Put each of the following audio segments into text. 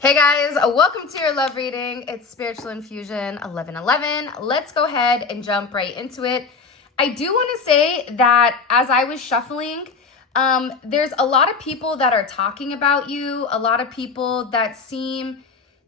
Hey guys, welcome to your love reading. It's Spiritual Infusion 1111. Let's go ahead and jump right into it. I do want to say that as I was shuffling, there's a lot of people that are talking about you, a lot of people that seem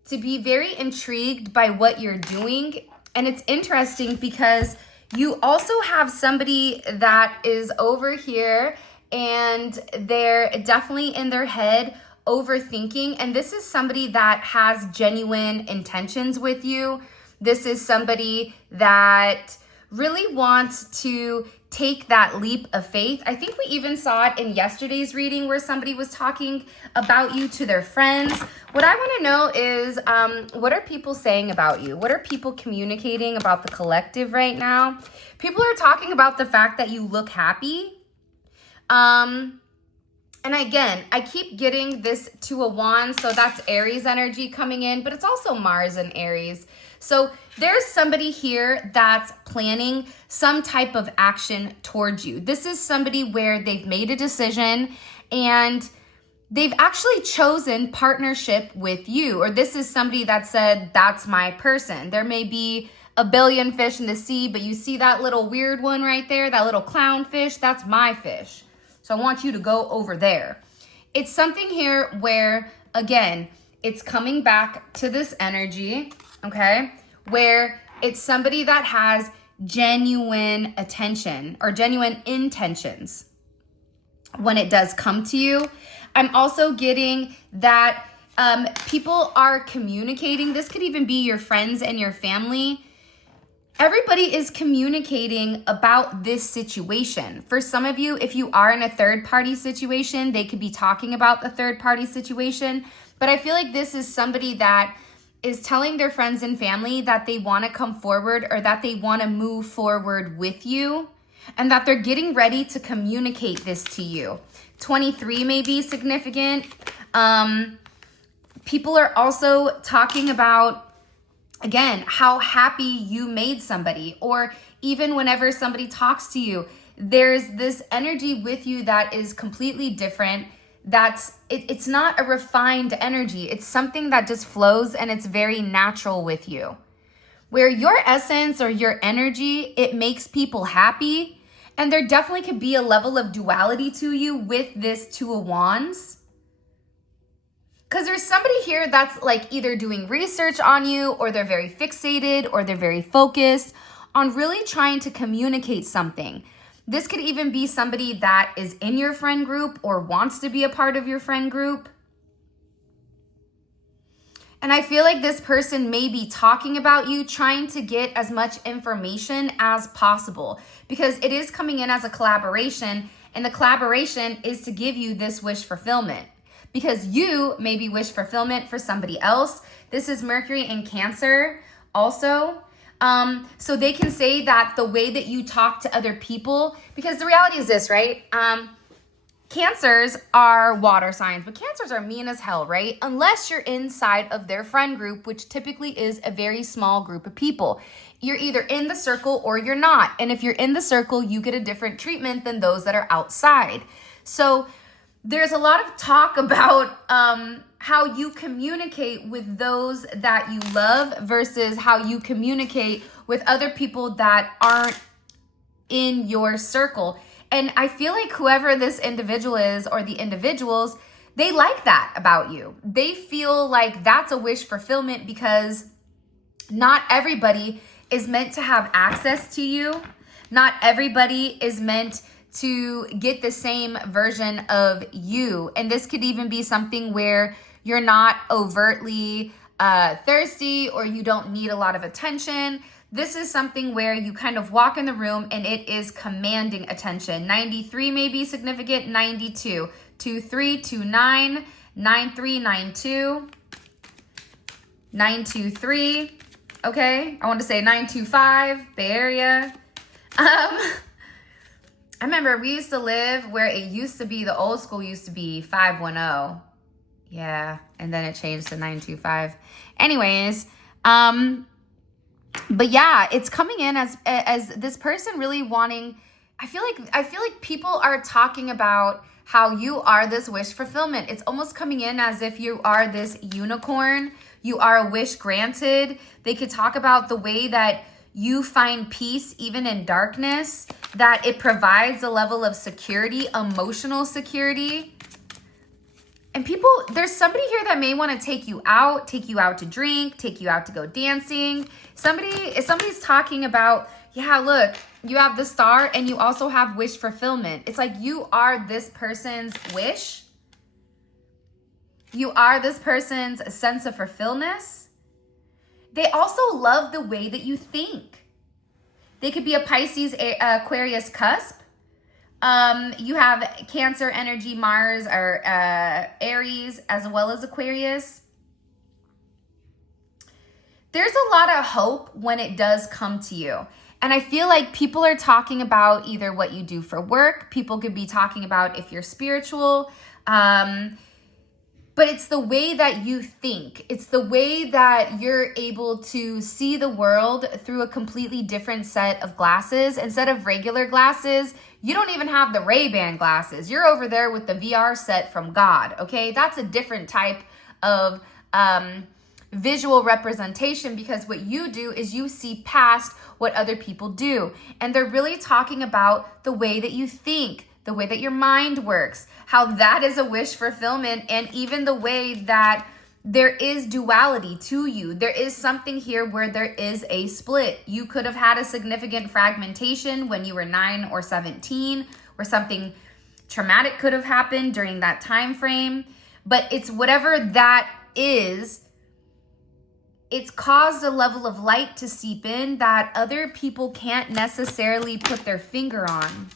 to be very intrigued by what you're doing. And it's interesting because you also have somebody that is over here and they're definitely in their head overthinking, and this is somebody that has genuine intentions with you. This is somebody that really wants to take that leap of faith. I think we even saw it in yesterday's reading where somebody was talking about you to their friends. What I want to know is what are people saying about you? What are people communicating about the collective right now? People are talking about the fact that you look happy. And again, I keep getting this Two of Wands, so that's Aries energy coming in, but it's also Mars and Aries. So there's somebody here that's planning some type of action towards you. This is somebody where they've made a decision and they've actually chosen partnership with you, or this is somebody that said, that's my person. There may be a billion fish in the sea, but you see that little weird one right there, that little clown fish, that's my fish. So I want you to go over there. It's something here where, again, it's coming back to this energy, okay? Where it's somebody that has genuine attention or genuine intentions when it does come to you. I'm also getting that people are communicating. This could even be your friends and your family. Everybody is communicating about this situation. For some of you, if you are in a third-party situation, they could be talking about the third-party situation. But I feel like this is somebody that is telling their friends and family that they want to come forward or that they want to move forward with you and that they're getting ready to communicate this to you. 23 may be significant. People are also talking about, again, how happy you made somebody, or even whenever somebody talks to you, there's this energy with you that is completely different. It's not a refined energy. It's something that just flows and it's very natural with you. Where your essence or your energy, it makes people happy. And there definitely could be a level of duality to you with this Two of Wands. Because there's somebody here that's like either doing research on you, or they're very fixated, or they're very focused on really trying to communicate something. This could even be somebody that is in your friend group or wants to be a part of your friend group. And I feel like this person may be talking about you, trying to get as much information as possible, because it is coming in as a collaboration, and the collaboration is to give you this wish fulfillment. Because you maybe wish fulfillment for somebody else. This is Mercury in Cancer also. So they can say that the way that you talk to other people, because the reality is this, right? Cancers are water signs, but Cancers are mean as hell, right? Unless you're inside of their friend group, which typically is a very small group of people. You're either in the circle or you're not. And if you're in the circle, you get a different treatment than those that are outside. So there's a lot of talk about how you communicate with those that you love versus how you communicate with other people that aren't in your circle. And I feel like whoever this individual is, or the individuals, they like that about you. They feel like that's a wish fulfillment, because not everybody is meant to have access to you. Not everybody is meant to get the same version of you. And this could even be something where you're not overtly thirsty, or you don't need a lot of attention. This is something where you kind of walk in the room and it is commanding attention. 93 may be significant. 92, 23, 29, 93, 92, 923. Okay, I want to say 925, Bay Area. I remember we used to live where it used to be, the old school used to be 510. Yeah, and then it changed to 925. Anyways, but yeah, it's coming in as this person really wanting I feel like people are talking about how you are this wish fulfillment. It's almost coming in as if you are this unicorn. You are a wish granted. They could talk about the way that you find peace even in darkness, that it provides a level of security, emotional security. And people, there's somebody here that may want to take you out to drink, take you out to go dancing. If somebody's talking about, yeah, look, you have the star and you also have wish fulfillment. It's like you are this person's wish. You are this person's sense of fulfillment. They also love the way that you think. They could be a Pisces, Aquarius cusp. You have Cancer energy, Mars, or Aries, as well as Aquarius. There's a lot of hope when it does come to you. And I feel like people are talking about either what you do for work. People could be talking about if you're spiritual. But it's the way that you think. It's the way that you're able to see the world through a completely different set of glasses. Instead of regular glasses, you don't even have the Ray-Ban glasses. You're over there with the VR set from God, okay? That's a different type of visual representation, because what you do is you see past what other people do. And they're really talking about the way that you think, the way that your mind works, how that is a wish fulfillment, and even the way that there is duality to you. There is something here where there is a split. You could have had a significant fragmentation when you were 9 or 17, where something traumatic could have happened during that time frame. But it's whatever that is, it's caused a level of light to seep in that other people can't necessarily put their finger on.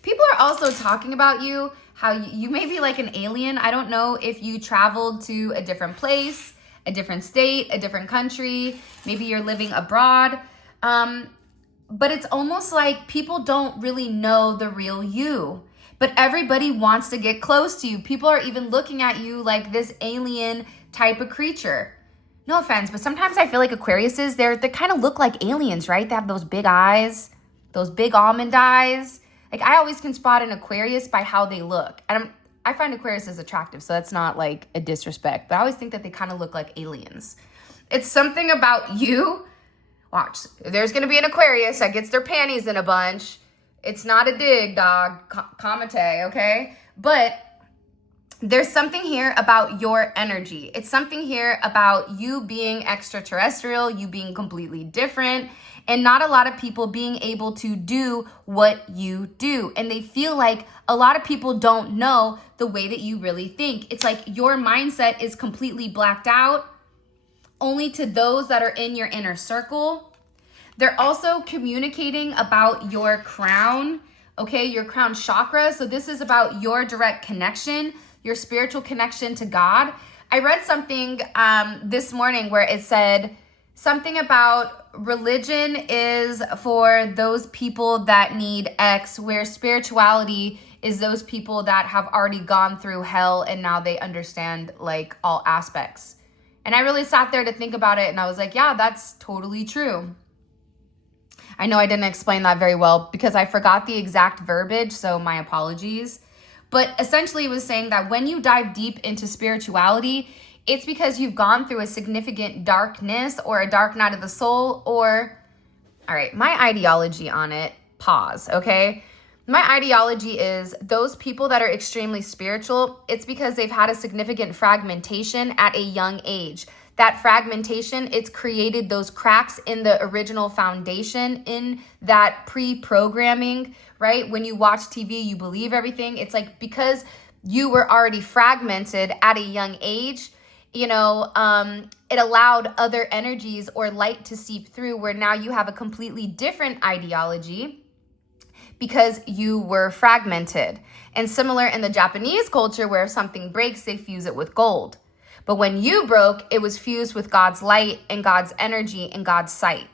People are also talking about you, how you may be like an alien. I don't know if you traveled to a different place, a different state, a different country. Maybe you're living abroad. But it's almost like people don't really know the real you. But everybody wants to get close to you. People are even looking at you like this alien type of creature. No offense, but sometimes I feel like Aquariuses, they kind of look like aliens, right? They have those big eyes, those big almond eyes. Like, I always can spot an Aquarius by how they look. And I find Aquariuses attractive, so that's not like a disrespect. But I always think that they kind of look like aliens. It's something about you. Watch, there's going to be an Aquarius that gets their panties in a bunch. It's not a dig, dog. Kamate, okay? But there's something here about your energy. It's something here about you being extraterrestrial, you being completely different, and not a lot of people being able to do what you do. And they feel like a lot of people don't know the way that you really think. It's like your mindset is completely blacked out only to those that are in your inner circle. They're also communicating about your crown, okay, your crown chakra. So this is about your direct connection, your spiritual connection to God. I read something this morning where it said something about religion is for those people that need X, where spirituality is those people that have already gone through hell and now they understand like all aspects. And I really sat there to think about it, and I was like, yeah, that's totally true. I know I didn't explain that very well because I forgot the exact verbiage, so my apologies. But essentially it was saying that when you dive deep into spirituality, it's because you've gone through a significant darkness or a dark night of the soul, or, all right, my ideology on it, pause, okay? My ideology is those people that are extremely spiritual, it's because they've had a significant fragmentation at a young age. That fragmentation, it's created those cracks in the original foundation, in that pre-programming, right? When you watch TV, you believe everything. It's like because you were already fragmented at a young age, you know, it allowed other energies or light to seep through, where now you have a completely different ideology because you were fragmented. And similar in the Japanese culture, where if something breaks, they fuse it with gold. But when you broke, it was fused with God's light and God's energy and God's sight.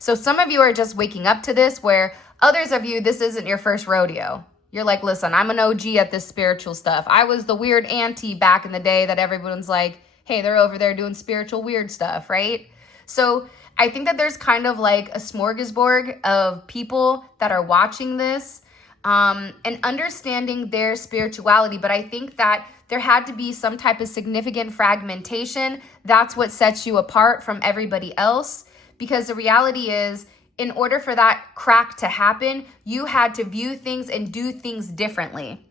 So some of you are just waking up to this, where others of you, this isn't your first rodeo. You're like, listen, I'm an OG at this spiritual stuff. I was the weird auntie back in the day that everyone's like, hey, they're over there doing spiritual weird stuff, right? So I think that there's kind of like a smorgasbord of people that are watching this and understanding their spirituality. But I think that there had to be some type of significant fragmentation. That's what sets you apart from everybody else. Because the reality is, in order for that crack to happen, you had to view things and do things differently.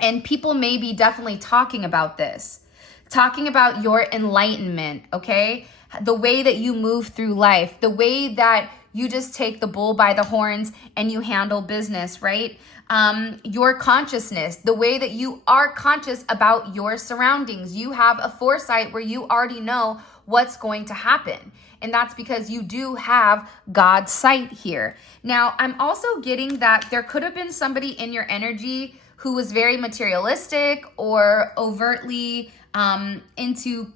And people may be definitely talking about this, talking about your enlightenment, okay? The way that you move through life, the way that you just take the bull by the horns and you handle business, right? Your consciousness, the way that you are conscious about your surroundings. You have a foresight where you already know what's going to happen. And that's because you do have God's sight here. Now, I'm also getting that there could have been somebody in your energy who was very materialistic or overtly into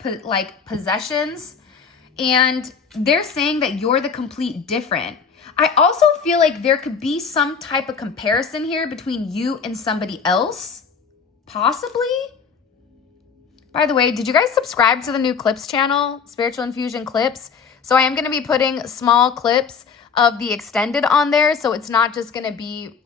possessions. And they're saying that you're the complete different. I also feel like there could be some type of comparison here between you and somebody else, possibly. By the way, did you guys subscribe to the new clips channel, Spiritual Infusion Clips? So I am going to be putting small clips of the extended on there. So it's not just going to be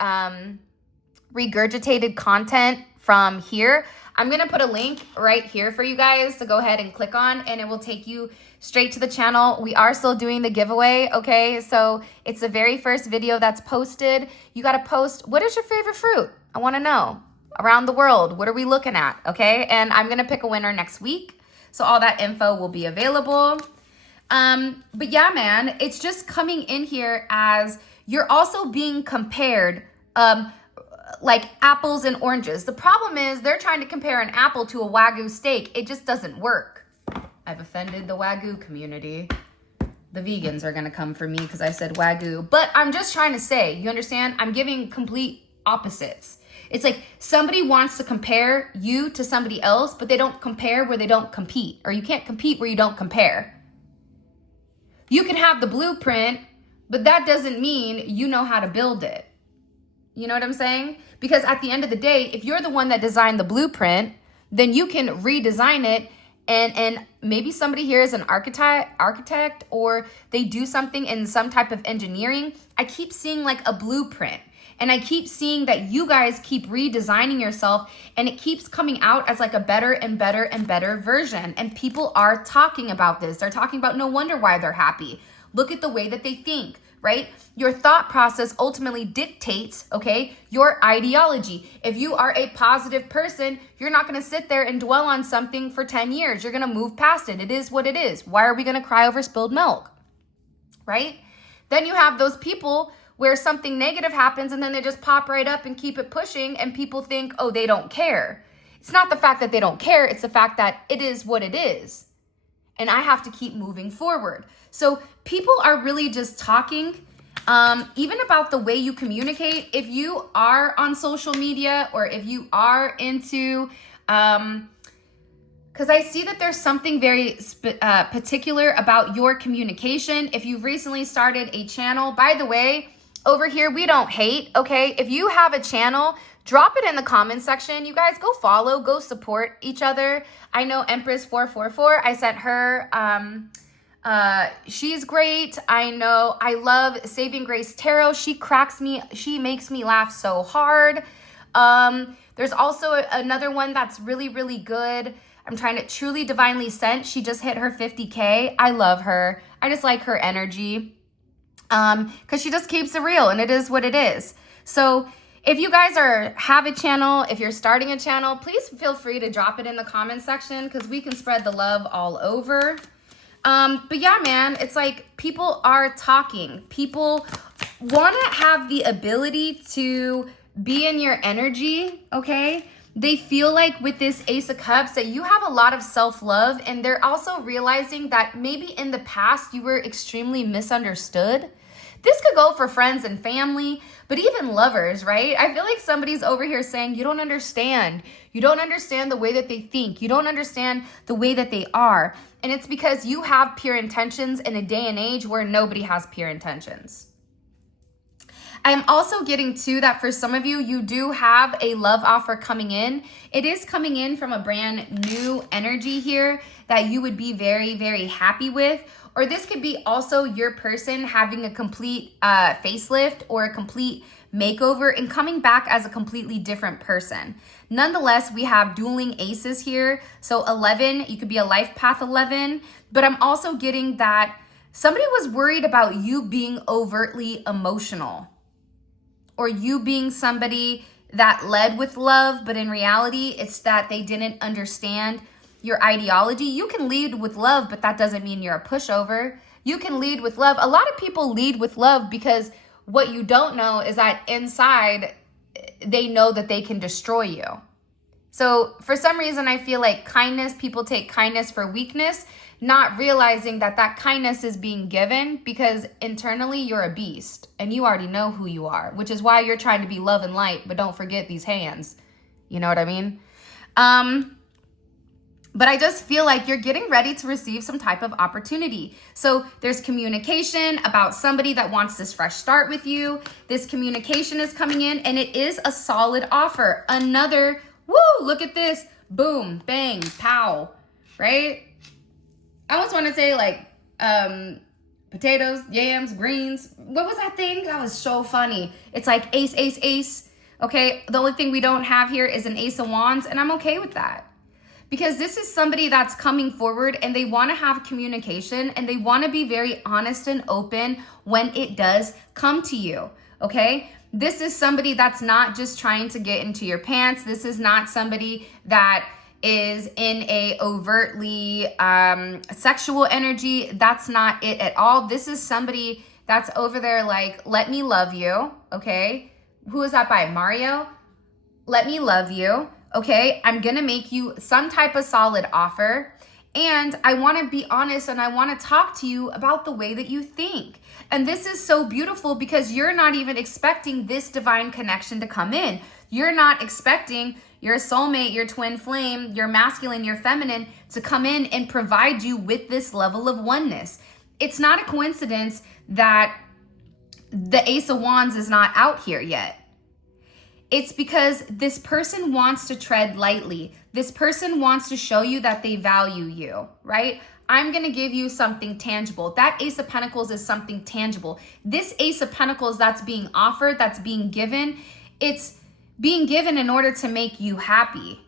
regurgitated content from here. I'm going to put a link right here for you guys to go ahead and click on, and it will take you straight to the channel. We are still doing the giveaway, okay? So it's the very first video that's posted. You got to post, what is your favorite fruit? I want to know. Around the world, what are we looking at, okay? And I'm going to pick a winner next week. So all that info will be available. But yeah, man, it's just coming in here as you're also being compared like apples and oranges. The problem is they're trying to compare an apple to a Wagyu steak. It just doesn't work. I've offended the Wagyu community. The vegans are going to come for me because I said Wagyu. But I'm just trying to say, you understand? I'm giving complete opposites. It's like somebody wants to compare you to somebody else, but they don't compare where they don't compete. Or you can't compete where you don't compare. You can have the blueprint, but that doesn't mean you know how to build it. You know what I'm saying? Because at the end of the day, if you're the one that designed the blueprint, then you can redesign it. And maybe somebody here is an architect, or they do something in some type of engineering. I keep seeing like a blueprint. And I keep seeing that you guys keep redesigning yourself, and it keeps coming out as like a better and better and better version. And people are talking about this. They're talking about no wonder why they're happy. Look at the way that they think, right? Your thought process ultimately dictates, okay, your ideology. If you are a positive person, you're not going to sit there and dwell on something for 10 years. You're going to move past it. It is what it is. Why are we going to cry over spilled milk, right? Then you have those people where something negative happens and then they just pop right up and keep it pushing, and people think, oh, they don't care. It's not the fact that they don't care. It's the fact that it is what it is. And I have to keep moving forward. So people are really just talking, even about the way you communicate. If you are on social media, or if you are into, because I see that there's something very particular about your communication. If you've recently started a channel, by the way, over here, we don't hate, okay? If you have a channel, drop it in the comment section. You guys go follow, go support each other. I know Empress444, I sent her, she's great. I know, I love Saving Grace Tarot. She makes me laugh so hard. There's also another one that's really, really good. I'm trying to, Truly Divinely Sent. She just hit her 50K. I love her. I just like her energy. Because she just keeps it real, and it is what it is. So if you guys have a channel, if you're starting a channel, please feel free to drop it in the comment section, because we can spread the love all over. But yeah, man, it's like people are talking. People want to have the ability to be in your energy, okay? They feel like with this Ace of Cups that you have a lot of self-love, and they're also realizing that maybe in the past you were extremely misunderstood. This could go for friends and family, but even lovers, right? I feel like somebody's over here saying, you don't understand. You don't understand the way that they think. You don't understand the way that they are. And it's because you have pure intentions in a day and age where nobody has pure intentions. I'm also getting too that for some of you, you do have a love offer coming in. It is coming in from a brand new energy here that you would be very, very happy with. Or this could be also your person having a complete facelift or a complete makeover and coming back as a completely different person. Nonetheless, we have dueling aces here. So 11, you could be a life path 11, but I'm also getting that somebody was worried about you being overtly emotional or you being somebody that led with love, but in reality, it's that they didn't understand your ideology. You can lead with love, but that doesn't mean you're a pushover. You can lead with love. A lot of people lead with love because what you don't know is that inside they know that they can destroy you. So for some reason, I feel like kindness, people take kindness for weakness, not realizing that that kindness is being given because internally you're a beast and you already know who you are, which is why you're trying to be love and light, but don't forget these hands. You know what I mean? But I just feel like you're getting ready to receive some type of opportunity. So there's communication about somebody that wants this fresh start with you. This communication is coming in and it is a solid offer. Another, woo, look at this. Boom, bang, pow, right? I almost want to say like potatoes, yams, greens. What was that thing? That was so funny. It's like ace, ace, ace. Okay, the only thing we don't have here is an ace of wands and I'm okay with that. Because this is somebody that's coming forward and they want to have communication and they want to be very honest and open when it does come to you, okay? This is somebody that's not just trying to get into your pants. This is not somebody that is in a overtly sexual energy. That's not it at all. This is somebody that's over there like, let me love you, okay? Who is that by? Mario? Let me love you. Okay, I'm gonna make you some type of solid offer and I wanna be honest and I wanna talk to you about the way that you think. And this is so beautiful because you're not even expecting this divine connection to come in. You're not expecting your soulmate, your twin flame, your masculine, your feminine to come in and provide you with this level of oneness. It's not a coincidence that the Ace of Wands is not out here yet. It's because this person wants to tread lightly. This person wants to show you that they value you, right? I'm going to give you something tangible. That Ace of Pentacles is something tangible. This Ace of Pentacles that's being offered, that's being given, it's being given in order to make you happy.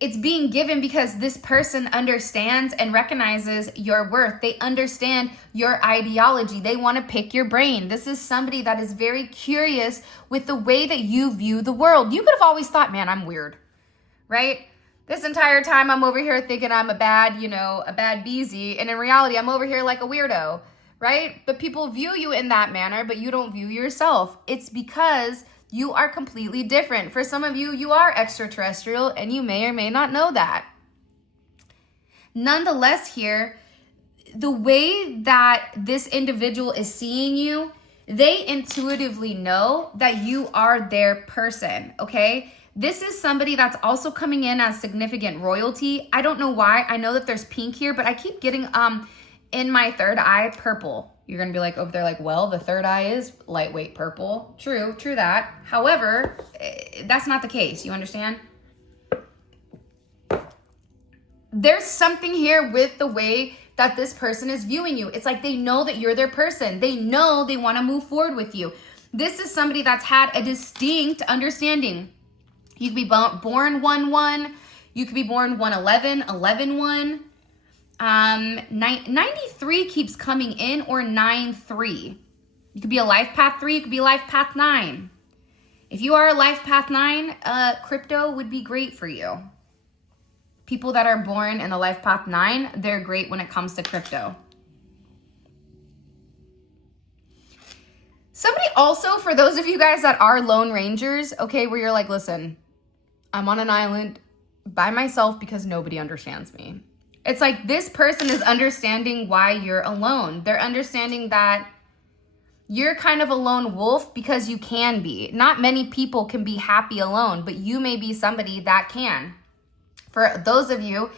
It's being given because this person understands and recognizes your worth. They understand your ideology. They want to pick your brain. This is somebody that is very curious with the way that you view the world. You could have always thought, man, I'm weird, right? This entire time I'm over here thinking I'm a bad beezy. And in reality, I'm over here like a weirdo, right? But people view you in that manner, but you don't view yourself. It's because you are completely different. For some of you, you are extraterrestrial and you may or may not know that. Nonetheless here, the way that this individual is seeing you, they intuitively know that you are their person, okay? This is somebody that's also coming in as significant royalty. I don't know why. I know that there's pink here, but I keep getting in my third eye purple. You're going to be like over there like, well, the third eye is lightweight purple. True that. However, that's not the case. You understand? There's something here with the way that this person is viewing you. It's like they know that you're their person. They know they want to move forward with you. This is somebody that's had a distinct understanding. You could be born 1-1. You could be born 1-11, 11-1. 93 keeps coming in, or 9-3. You could be a life path 3, you could be life path 9. If you are a life path 9, crypto would be great for you. People that are born in the life path 9, they're great when it comes to crypto. Somebody also, for those of you guys that are lone rangers, okay, where you're like, listen, I'm on an island by myself because nobody understands me. It's like this person is understanding why you're alone. They're understanding that you're kind of a lone wolf because you can be. Not many people can be happy alone, but you may be somebody that can. For those of you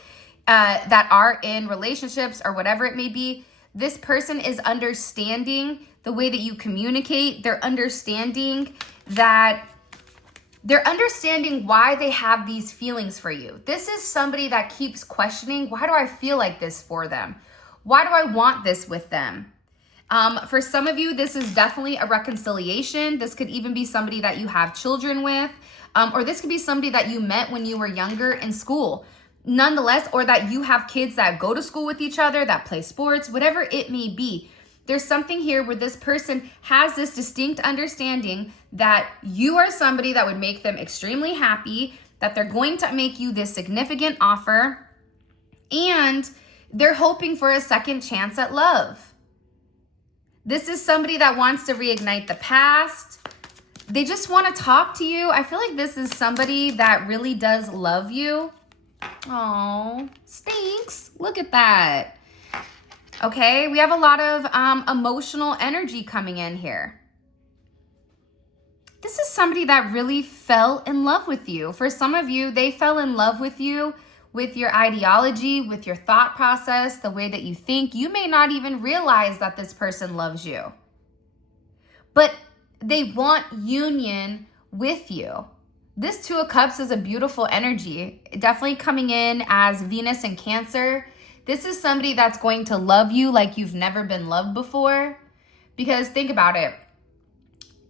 that are in relationships or whatever it may be, This person is understanding the way that you communicate. They're understanding why they have these feelings for you. This is somebody that keeps questioning, why do I feel like this for them? Why do I want this with them? For some of you, this is definitely a reconciliation. This could even be somebody that you have children with, or this could be somebody that you met when you were younger in school. Nonetheless, or that you have kids that go to school with each other, that play sports, whatever it may be. There's something here where this person has this distinct understanding that you are somebody that would make them extremely happy, that they're going to make you this significant offer, and they're hoping for a second chance at love. This is somebody that wants to reignite the past. They just want to talk to you. I feel like this is somebody that really does love you. Oh, stinks. Look at that. Okay, we have a lot of emotional energy coming in here. This is somebody that really fell in love with you. For some of you, they fell in love with you, with your ideology, with your thought process, the way that you think. You may not even realize that this person loves you, but they want union with you. This Two of Cups is a beautiful energy, definitely coming in as Venus and Cancer. This is somebody that's going to love you like you've never been loved before. Because think about it.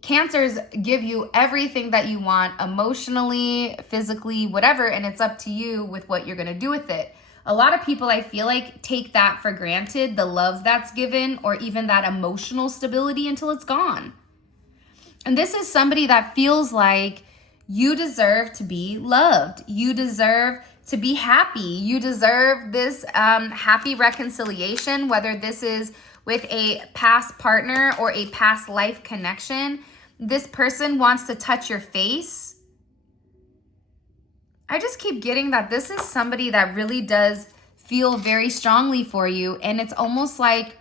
Cancers give you everything that you want emotionally, physically, whatever, and it's up to you with what you're going to do with it. A lot of people, I feel like, take that for granted, the love that's given, or even that emotional stability until it's gone. And this is somebody that feels like you deserve to be loved. You deserve to be happy. You deserve this happy reconciliation, whether this is with a past partner or a past life connection. This person wants to touch your face. I just keep getting that this is somebody that really does feel very strongly for you. And it's almost like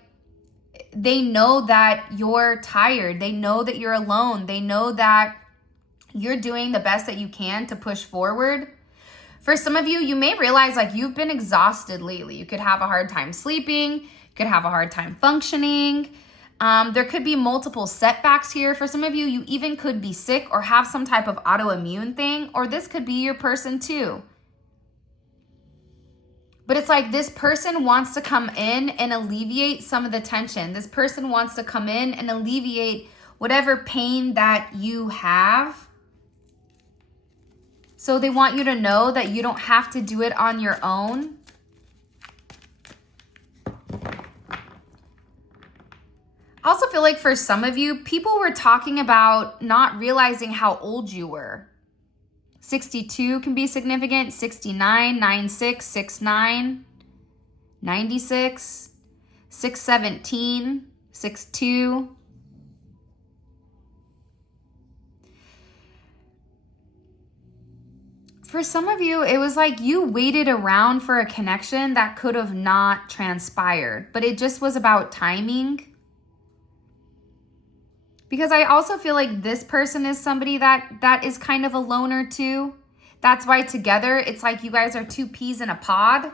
they know that you're tired. They know that you're alone. They know that you're doing the best that you can to push forward. For some of you, you may realize like you've been exhausted lately. You could have a hard time sleeping. You could have a hard time functioning. There could be multiple setbacks here. For some of you, you even could be sick or have some type of autoimmune thing, or this could be your person too. But it's like this person wants to come in and alleviate some of the tension. This person wants to come in and alleviate whatever pain that you have. So they want you to know that you don't have to do it on your own. I also feel like for some of you, people were talking about not realizing how old you were. 62 can be significant, 69, 96, 69, 96, 617, 62. For some of you, it was like you waited around for a connection that could have not transpired, but it just was about timing. Because I also feel like this person is somebody that is kind of a loner too. That's why together, it's like you guys are two peas in a pod.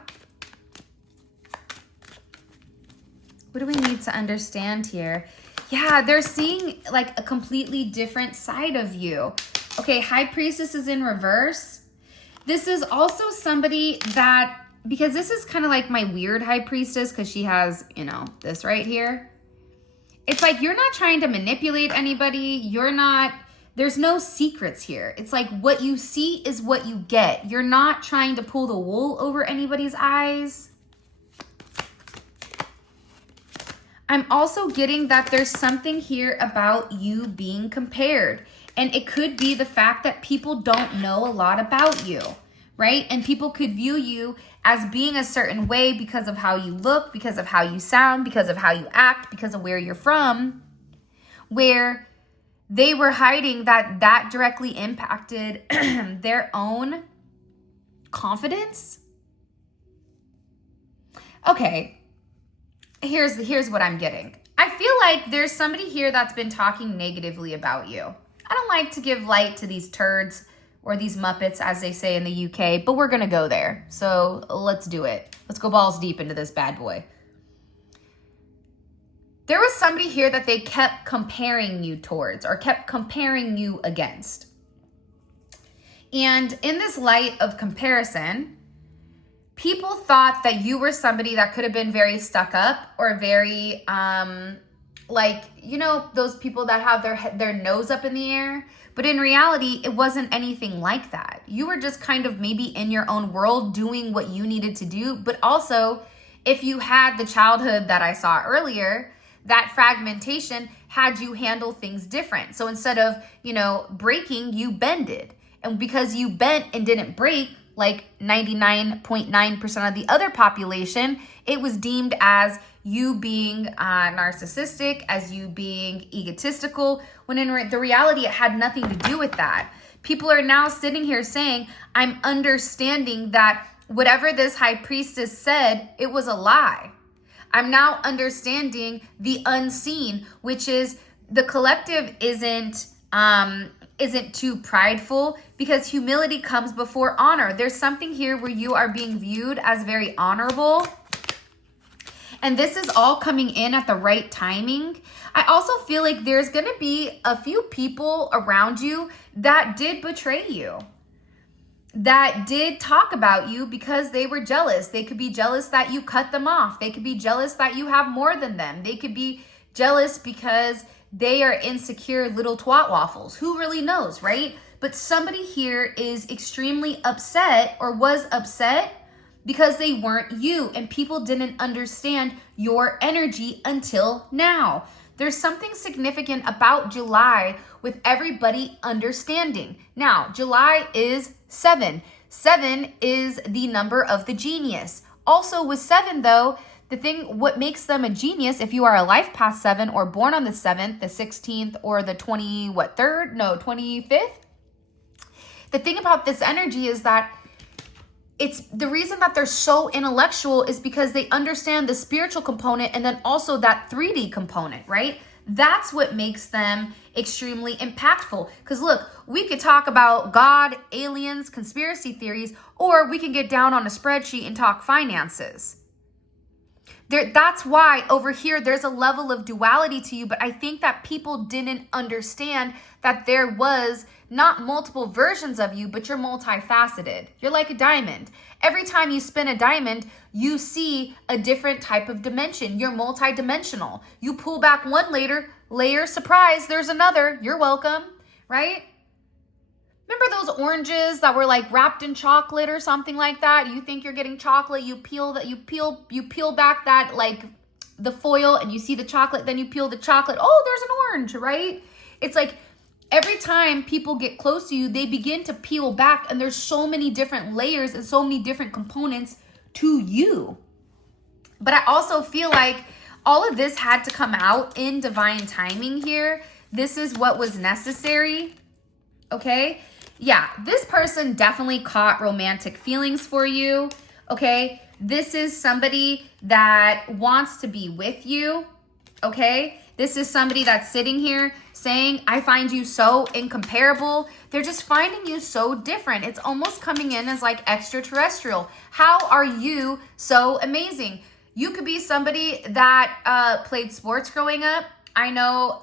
What do we need to understand here? Yeah, they're seeing like a completely different side of you. Okay, High Priestess is in reverse. This is also somebody that, because this is kind of like my weird High Priestess because she has, you know, this right here. It's like you're not trying to manipulate anybody. You're not, there's no secrets here. It's like what you see is what you get. You're not trying to pull the wool over anybody's eyes. I'm also getting that there's something here about you being compared. And it could be the fact that people don't know a lot about you, right? And people could view you as being a certain way because of how you look, because of how you sound, because of how you act, because of where you're from, where they were hiding that directly impacted their own confidence. Okay, here's what I'm getting. I feel like there's somebody here that's been talking negatively about you. I don't like to give light to these turds or these Muppets, as they say in the UK, but we're gonna go there. So let's do it. Let's go balls deep into this bad boy. there was somebody here that they kept comparing you towards or kept comparing you against. And in this light of comparison, people thought that you were somebody that could have been very stuck up or very, like, you know, those people that have their nose up in the air. But in reality, it wasn't anything like that. You were just kind of maybe in your own world doing what you needed to do. But also, if you had the childhood that I saw earlier, that fragmentation had you handle things different. So instead of, you know, breaking, you bended. And because you bent and didn't break, like 99.9% of the other population, it was deemed as you being narcissistic, as you being egotistical, when in the reality, it had nothing to do with that. People are now sitting here saying, I'm understanding that whatever this high priestess said, it was a lie. I'm now understanding the unseen, which is the collective isn't too prideful, because humility comes before honor. There's something here where you are being viewed as very honorable. And this is all coming in at the right timing. I also feel like there's going to be a few people around you that did betray you, that did talk about you because they were jealous. They could be jealous that you cut them off. They could be jealous that you have more than them. They could be jealous because they are insecure little twat waffles. Who really knows, right? But somebody here is extremely upset or was upset because they weren't you, and people didn't understand your energy until now. There's something significant about July with everybody understanding. Now, July is 7. 7 is the number of the genius. Also with 7 though, what makes them a genius, if you are a life path 7 or born on the 7th, the 16th, or the 25th. The thing about this energy is that it's the reason that they're so intellectual is because they understand the spiritual component and then also that 3D component, right? That's what makes them extremely impactful. Because look, we could talk about God, aliens, conspiracy theories, or we can get down on a spreadsheet and talk finances. That's why over here there's a level of duality to you, but I think that people didn't understand that there was not multiple versions of you, but you're multifaceted. You're like a diamond. Every time you spin a diamond, you see a different type of dimension. You're multidimensional. You pull back one layer, surprise, there's another. You're welcome, right? Remember those oranges that were like wrapped in chocolate or something like that? You think you're getting chocolate, you peel back that like the foil and you see the chocolate, then you peel the chocolate. Oh, there's an orange, right? It's like every time people get close to you, they begin to peel back, and there's so many different layers and so many different components to you. But I also feel like all of this had to come out in divine timing here. This is what was necessary, okay? Yeah, this person definitely caught romantic feelings for you, okay? This is somebody that wants to be with you, okay? This is somebody that's sitting here saying, I find you so incomparable. They're just finding you so different. It's almost coming in as like extraterrestrial. How are you so amazing? You could be somebody that played sports growing up. I know,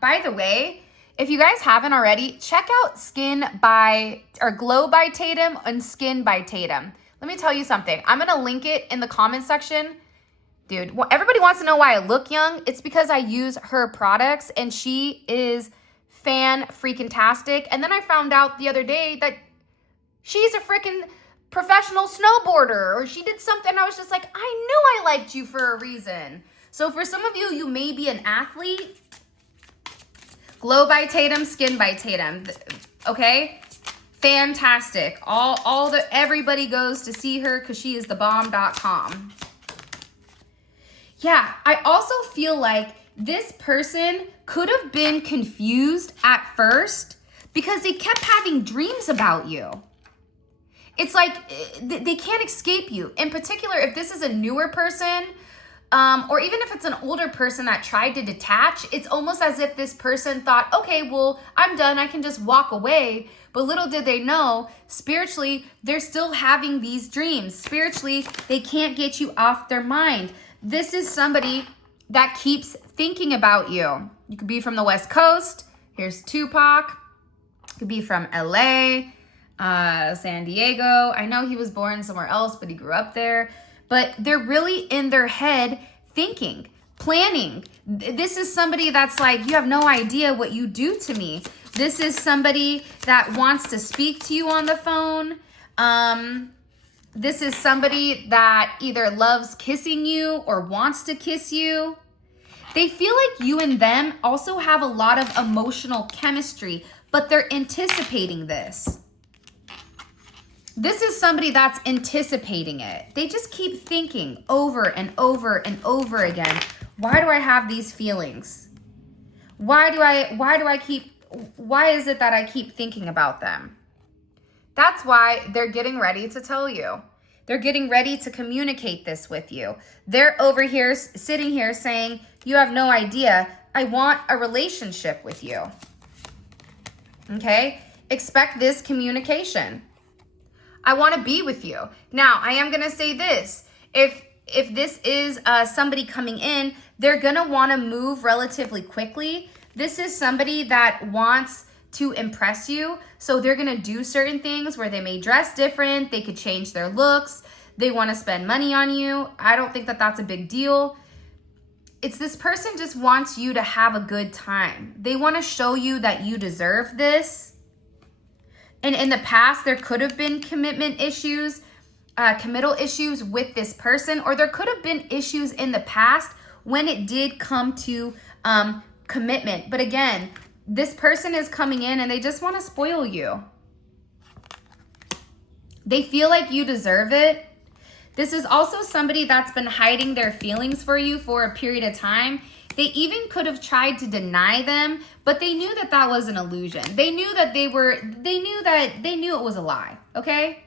by the way, if you guys haven't already, check out Glow by Tatum and Skin by Tatum. Let me tell you something. I'm going to link it in the comment section. Dude, everybody wants to know why I look young. It's because I use her products, and she is fan-freaking-tastic. And then I found out the other day that she's a freaking professional snowboarder, or she did something. I was just like, I knew I liked you for a reason. So for some of you, you may be an athlete. Glow by Tatum, Skin by Tatum, okay? Fantastic. Everybody goes to see her because she is the bomb.com. Yeah, I also feel like this person could have been confused at first because they kept having dreams about you. It's like they can't escape you. In particular, if this is a newer person, or even if it's an older person that tried to detach, it's almost as if this person thought, okay, well, I'm done. I can just walk away. But little did they know, spiritually, they're still having these dreams. Spiritually, they can't get you off their mind. This is somebody that keeps thinking about you. You could be from the West Coast. Here's Tupac. Could be from LA, San Diego. I know he was born somewhere else, but he grew up there. But they're really in their head thinking, planning. This is somebody that's like, you have no idea what you do to me. This is somebody that wants to speak to you on the phone. This is somebody that either loves kissing you or wants to kiss you. They feel like you and them also have a lot of emotional chemistry, but they're anticipating this. This is somebody that's anticipating it. They just keep thinking over and over and over again. Why do I have these feelings? Why is it that I keep thinking about them? That's why they're getting ready to tell you. They're getting ready to communicate this with you. They're over here, sitting here saying, you have no idea. I want a relationship with you. Okay? Expect this communication. I want to be with you. Now, I am going to say this. If this is somebody coming in, they're going to want to move relatively quickly. This is somebody that wants to impress you. So they're going to do certain things where they may dress different. They could change their looks. They want to spend money on you. I don't think that that's a big deal. It's this person just wants you to have a good time. They want to show you that you deserve this. And in the past, there could have been committal issues with this person, or there could have been issues in the past when it did come to commitment. But again, this person is coming in and they just want to spoil you. They feel like you deserve it. This is also somebody that's been hiding their feelings for you for a period of time. They even could have tried to deny them, but they knew that that was an illusion. They knew that they knew it was a lie, okay?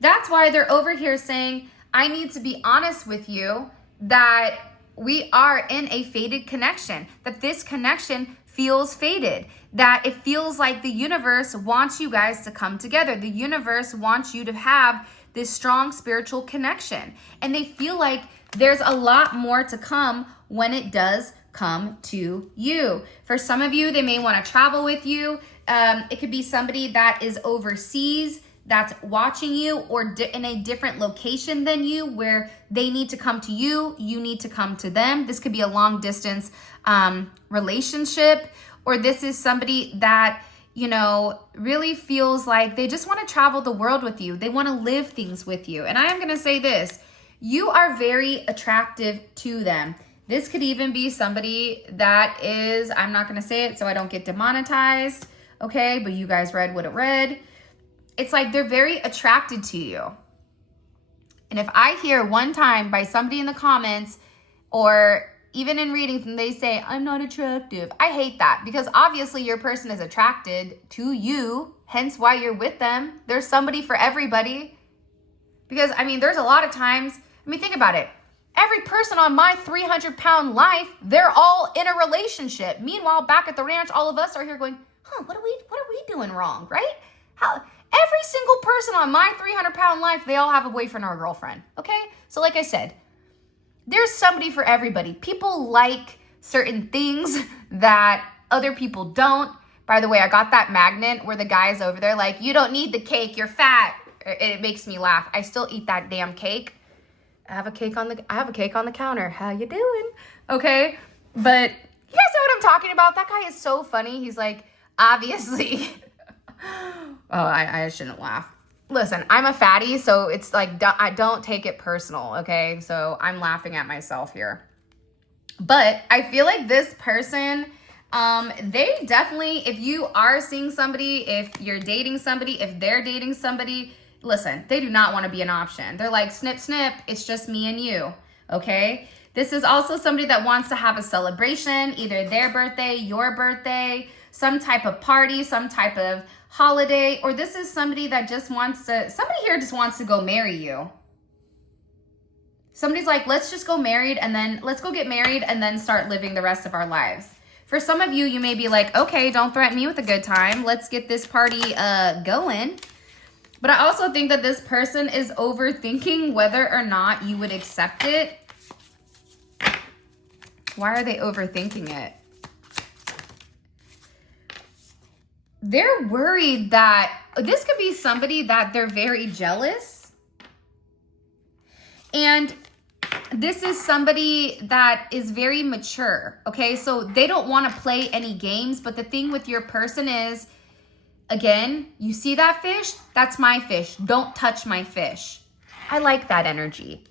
That's why they're over here saying, I need to be honest with you that we are in a fated connection, that this connection feels fated, that it feels like the universe wants you guys to come together. The universe wants you to have this strong spiritual connection. And they feel like there's a lot more to come when it does come to you. For some of you, they may want to travel with you. It could be somebody that is overseas that's watching you, or in a different location than you, where they need to come to you, you need to come to them. This could be a long distance relationship, or this is somebody that, you know, really feels like they just want to travel the world with you. They want to live things with you. And I am going to say this, you are very attractive to them. This could even be somebody that is, I'm not going to say it so I don't get demonetized, okay? But you guys read what it read. It's like they're very attracted to you. And if I hear one time by somebody in the comments or even in readings and they say, I'm not attractive, I hate that, because obviously your person is attracted to you, hence why you're with them. There's somebody for everybody. Because, I mean, there's a lot of times, I mean, think about it. Every person on my 300-pound life, they're all in a relationship. Meanwhile, back at the ranch, all of us are here going, what are we doing wrong, right? Every single person on my 300-pound life, they all have a boyfriend or a girlfriend, okay? So like I said, there's somebody for everybody. People like certain things that other people don't. By the way, I got that magnet where the guy's over there like, you don't need the cake, you're fat. It makes me laugh. I still eat that damn cake. I have a cake on the counter. How you doing? Okay, but you guys know what I'm talking about. That guy is so funny. He's like, obviously. Oh, I shouldn't laugh. Listen, I'm a fatty, so it's like, I don't take it personal, okay? So I'm laughing at myself here. But I feel like this person, they definitely, if you are seeing somebody, if you're dating somebody, if they're dating somebody, listen, they do not want to be an option. They're like, snip, snip, it's just me and you, okay? This is also somebody that wants to have a celebration, either their birthday, your birthday, some type of party, some type of holiday, or this is somebody that just wants to, somebody here just wants to go marry you. Somebody's like, let's just go married and then let's go get married and then start living the rest of our lives. For some of you, you may be like, okay, don't threaten me with a good time. Let's get this party going. But I also think that this person is overthinking whether or not you would accept it. Why are they overthinking it? They're worried that this could be somebody that they're very jealous. And this is somebody that is very mature, okay? So they don't want to play any games, but the thing with your person is, again, you see that fish? That's my fish. Don't touch my fish. I like that energy.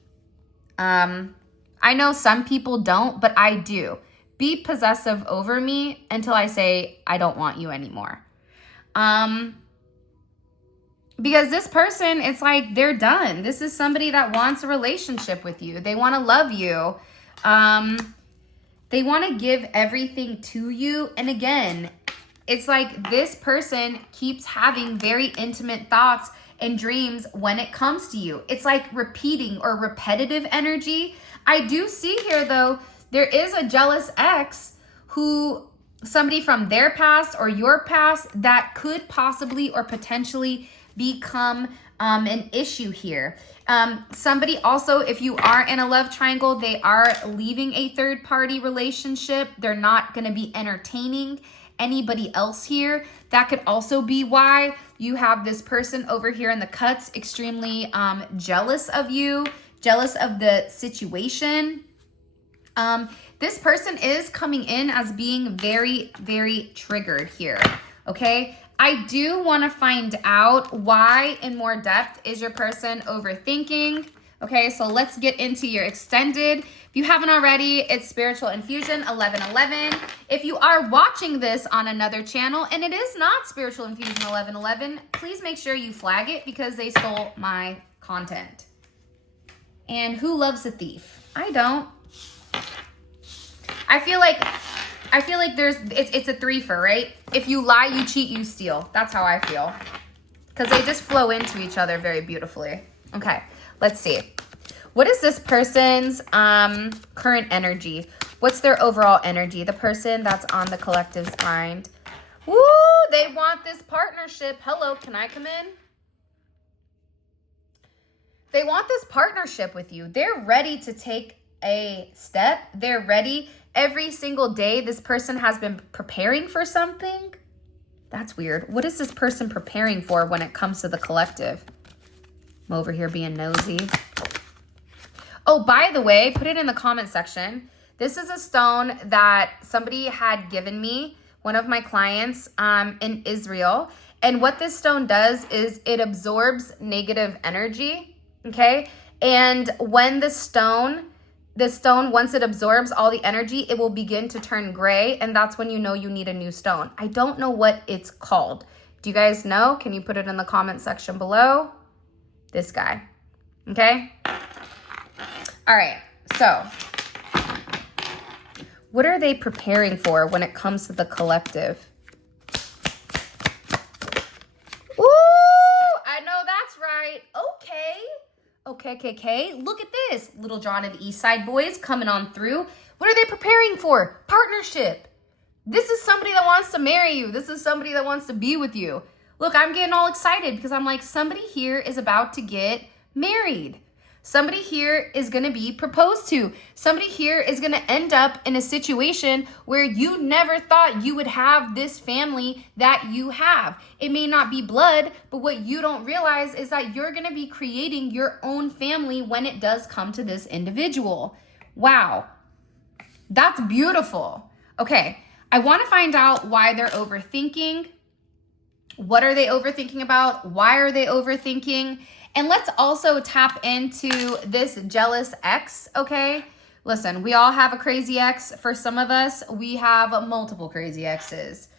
I know some people don't, but I do. Be possessive over me until I say I don't want you anymore. Because this person, it's like they're done. This is somebody that wants a relationship with you. They want to love you. They want to give everything to you. And again, it's like this person keeps having very intimate thoughts and dreams when it comes to you. It's like repeating or repetitive energy. I do see here though, there is a jealous ex who somebody from their past or your past that could possibly or potentially become an issue here. Somebody also, if you are in a love triangle, they are leaving a third party relationship. They're not going to be entertaining anybody else here. That could also be why you have this person over here in the cuts extremely jealous of you, jealous of the situation. This person is coming in as being very, very triggered here, okay? I do want to find out why in more depth is your person overthinking. Okay, so let's get into your extended. If you haven't already, it's Spiritual Infusion 1111. If you are watching this on another channel and it is not Spiritual Infusion 1111, please make sure you flag it because they stole my content. And who loves a thief? I don't. I feel like it's a threefer, right? If you lie, you cheat, you steal. That's how I feel. Because they just flow into each other very beautifully. Okay, let's see. What is this person's current energy? What's their overall energy? The person that's on the collective's mind. Woo, they want this partnership. Hello, can I come in? They want this partnership with you. They're ready to take a step. They're ready. Every single day, this person has been preparing for something. That's weird. What is this person preparing for when it comes to the collective? I'm over here being nosy. Oh, by the way, put it in the comment section. This is a stone that somebody had given me, one of my clients in Israel. And what this stone does is it absorbs negative energy, okay? And when the stone, once it absorbs all the energy, it will begin to turn gray. And that's when you know you need a new stone. I don't know what it's called. Do you guys know? Can you put it in the comment section below? This guy, okay? All right, so what are they preparing for when it comes to the collective? Ooh, I know that's right. Okay. Look at this. Little John and the East Side Boys coming on through. What are they preparing for? Partnership. This is somebody that wants to marry you. This is somebody that wants to be with you. Look, I'm getting all excited because I'm like, somebody here is about to get married. Somebody here is going to be proposed to. Somebody here is going to end up in a situation where you never thought you would have this family that you have. It may not be blood, but what you don't realize is that you're going to be creating your own family when it does come to this individual. Wow. That's beautiful. Okay. I want to find out why they're overthinking. What are they overthinking about? Why are they overthinking? And let's also tap into this jealous ex, okay? Listen, we all have a crazy ex. For some of us, we have multiple crazy exes.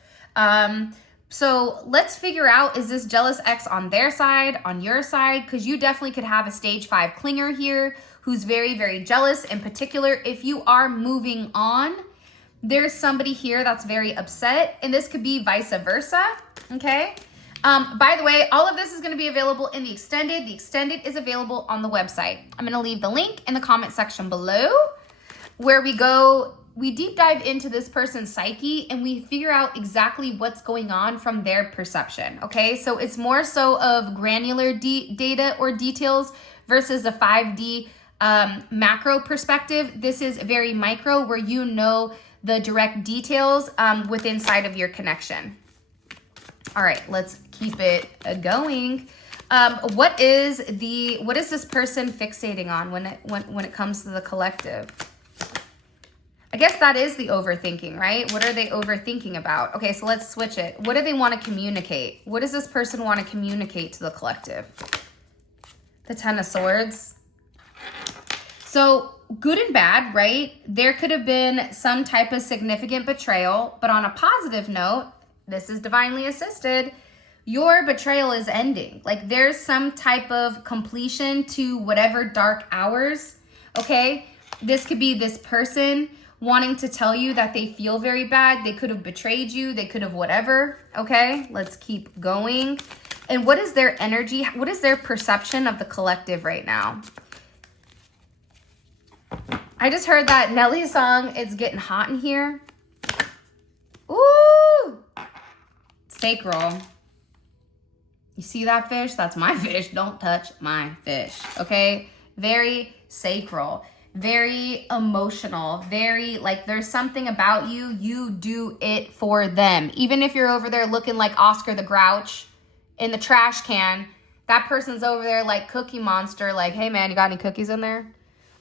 So let's figure out, is this jealous ex on their side, on your side? Because you definitely could have a stage 5 clinger here who's very, very jealous. In particular, if you are moving on, there's somebody here that's very upset. And this could be vice versa, okay? By the way, all of this is going to be available in the extended. The extended is available on the website. I'm going to leave the link in the comment section below where we deep dive into this person's psyche and we figure out exactly what's going on from their perception. Okay, so it's more so of granular data or details versus the 5D macro perspective. This is very micro, where you know the direct details within inside of your connection. All right, let's keep it going. What is this person fixating on when it comes to the collective? I guess that is the overthinking, right? What are they overthinking about? Okay, so let's switch it. What do they want to communicate? What does this person want to communicate to the collective? The Ten of Swords. So good and bad, right? There could have been some type of significant betrayal, but on a positive note, this is divinely assisted. Your betrayal is ending. Like there's some type of completion to whatever dark hours, okay? This could be this person wanting to tell you that they feel very bad. They could have betrayed you. They could have whatever, okay? Let's keep going. And what is their energy? What is their perception of the collective right now? I just heard that Nelly song, It's Getting Hot in Here. Ooh! Sacral. You see that fish? That's my fish. Don't touch my fish, okay? Very sacral. Very emotional, very like there's something about you, you do it for them. Even if you're over there looking like Oscar the Grouch in the trash can, that person's over there like Cookie Monster, like, hey man, you got any cookies in there?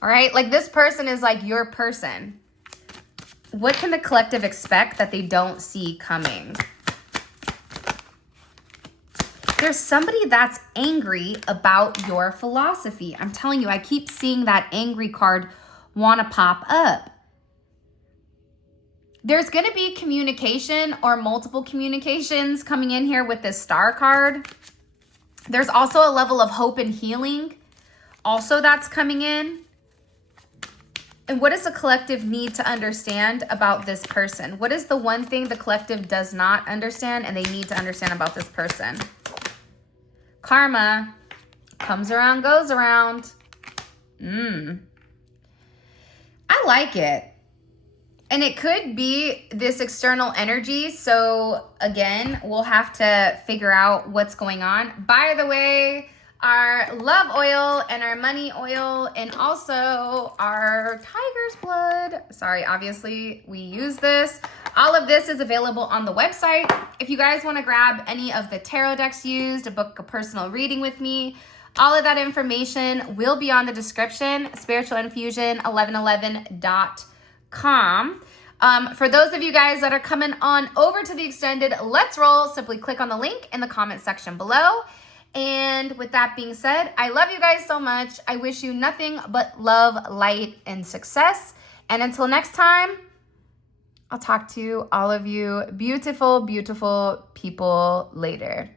All right, like this person is like your person. What can the collective expect that they don't see coming? There's somebody that's angry about your philosophy. I'm telling you, I keep seeing that angry card want to pop up. There's going to be communication or multiple communications coming in here with this Star card. There's also a level of hope and healing also that's coming in. And what does the collective need to understand about this person? What is the one thing the collective does not understand and they need to understand about this person? Karma comes around, goes around. I like it. And it could be this external energy. So again, we'll have to figure out what's going on. By the way, our love oil and our money oil and also our tiger's blood. Sorry, obviously we use this. All of this is available on the website. If you guys want to grab any of the tarot decks used, book a personal reading with me, all of that information will be on the description, spiritualinfusion1111.com. For those of you guys that are coming on over to the extended Let's Roll, simply click on the link in the comment section below. And with that being said, I love you guys so much. I wish you nothing but love, light, and success. And until next time, I'll talk to all of you beautiful, beautiful people later.